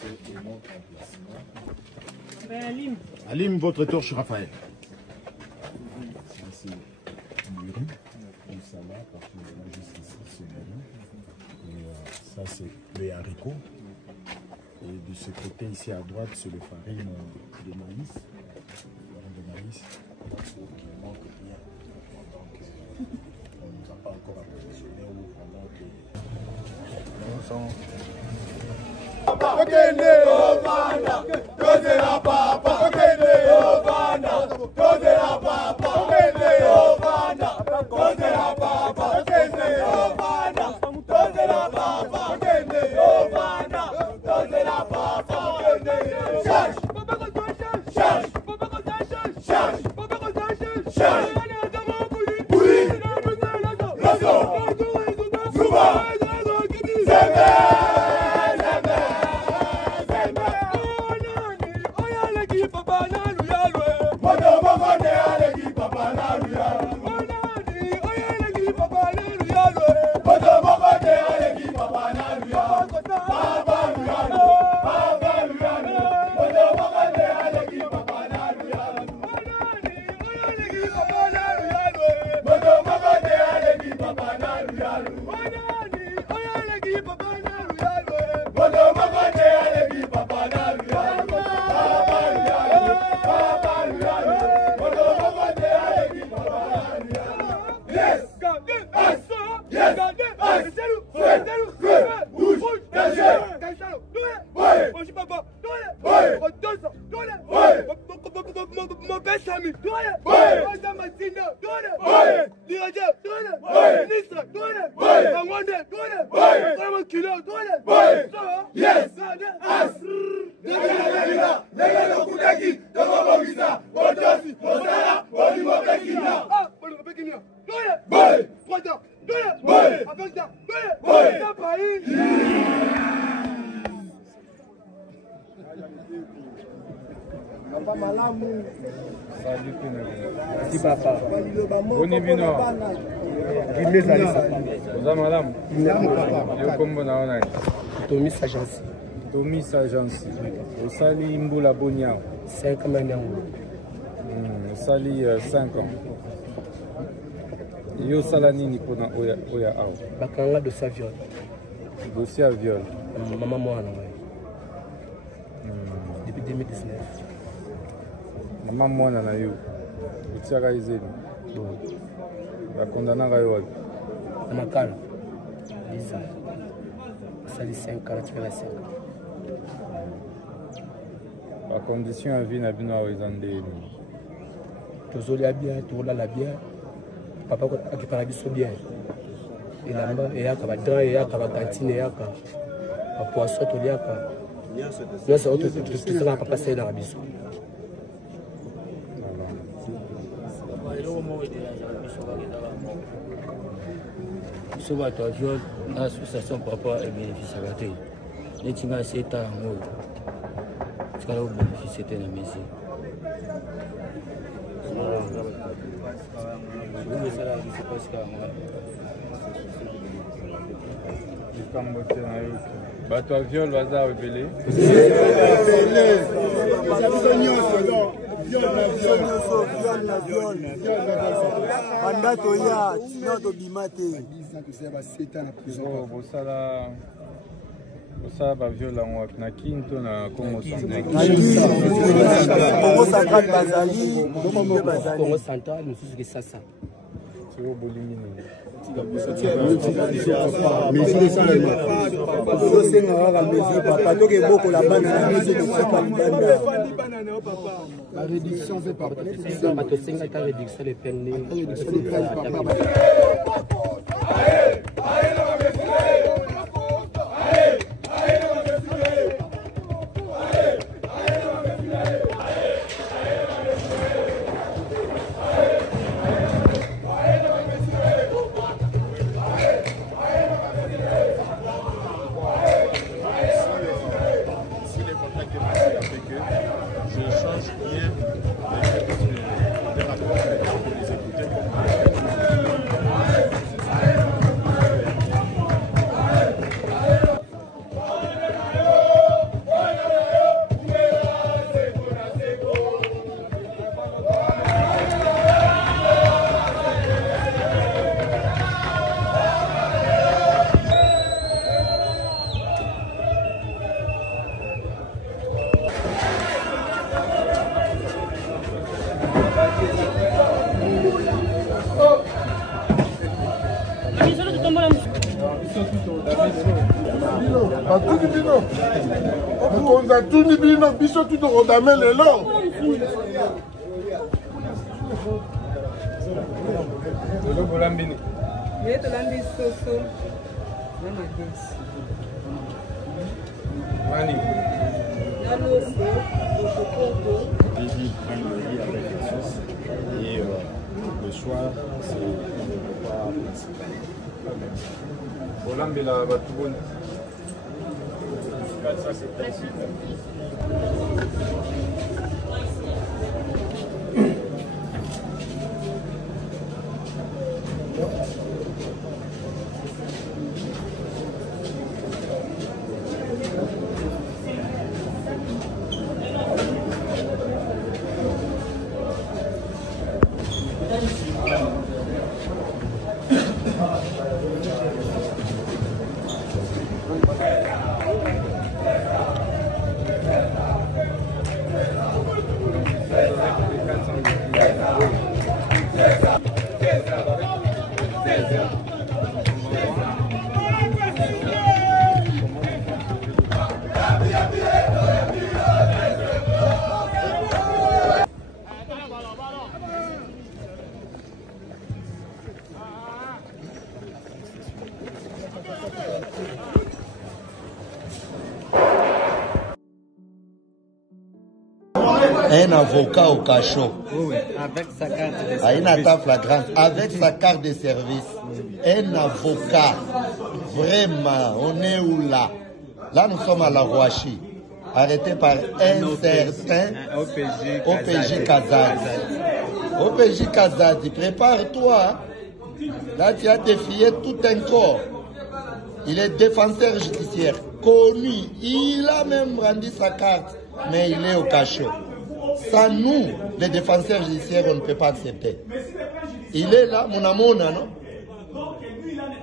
c'est mon emplacement. Alim. Alim, votre torche, Raphaël. Ça, c'est le riz. Tout ça là, particulièrement juste ici, c'est le riz. Et ça, c'est les haricots. Et de ce côté, ici à droite, c'est le farine de maïs. Farine de maïs. Qui manque bien. Donc, on ne nous a pas encore approvisionné ou pendant que nous sommes. Okende Obana, Kose la papa. Okende Obana, Kose la papa. Okende Obana, Kose la papa. Okende Obana, Kose la papa. Okende Obana, Kose la papa. Okende Charge, charge, charge, charge. Oui, Lazo, Zuba, Zeme. Merci papa. Boni bino. Oza malamu. Yo kombo na ona. Tomis Agence. Tomis Agence. Osali mbula bonya. 5 ans maintenant. Osali 5 ans. Yo sala nini pona oya awa? Bakanga de sa viol. Dossier à viol. Maman moi depuis 2019. Maman moi na yo. Utiaka izeni. Bakondana kayo wapi? Na makala. 10 ans. Sali 5 ans, tu fais la 5 ans. La condition à vie n'a pas été toujours la bien, toujours la bien. Papa a qui parle bien. Et là-bas, il y a un grand, il y a un cantine, il y a un poisson, il y a un. Là, c'est autre chose. Tout ça va pas passer dans la biso. Ce va être viol, l'association papa est bénéficiaire. Les timas c'est un mot. Tu vas bénéficier de la maison. Bato à viol va révéler. Ça va violer na Kinto na Congo Central. Congo Central, nous sommes ça. C'est au Bolivie. La réduction fait par la réduction des peines. Et le soir, c'est le repas principal. Ça, c'est principal. Un avocat au cachot. Oui, avec sa carte de service. À une attaque flagrante, avec sa carte de service. Un avocat. Vraiment, on est où là? Là, nous sommes à la Rouachi. Arrêté par un certain OPJ Kazadi. OPJ Kazadi, prépare-toi. Là, tu as défié tout un corps. Il est défenseur judiciaire, connu. Il a même rendu sa carte, mais il est au cachot. Ça, nous, les défenseurs judiciaires, on ne peut pas accepter. Il est là, mon amour, non?